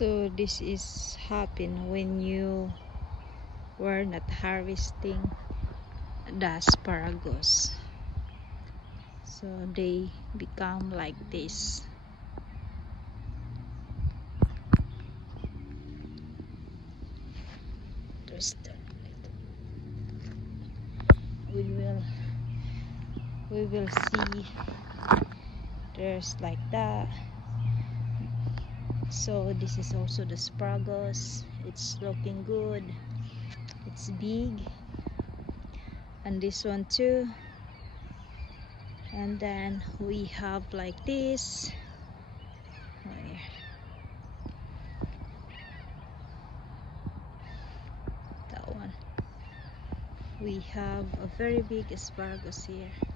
So this is happen when you were not harvesting the asparagus. So they become like this. There's the, we will see there's like that. So this is also the asparagus. It's looking good. It's big. And this one too. And then we have like this. That one. We have a very big asparagus here.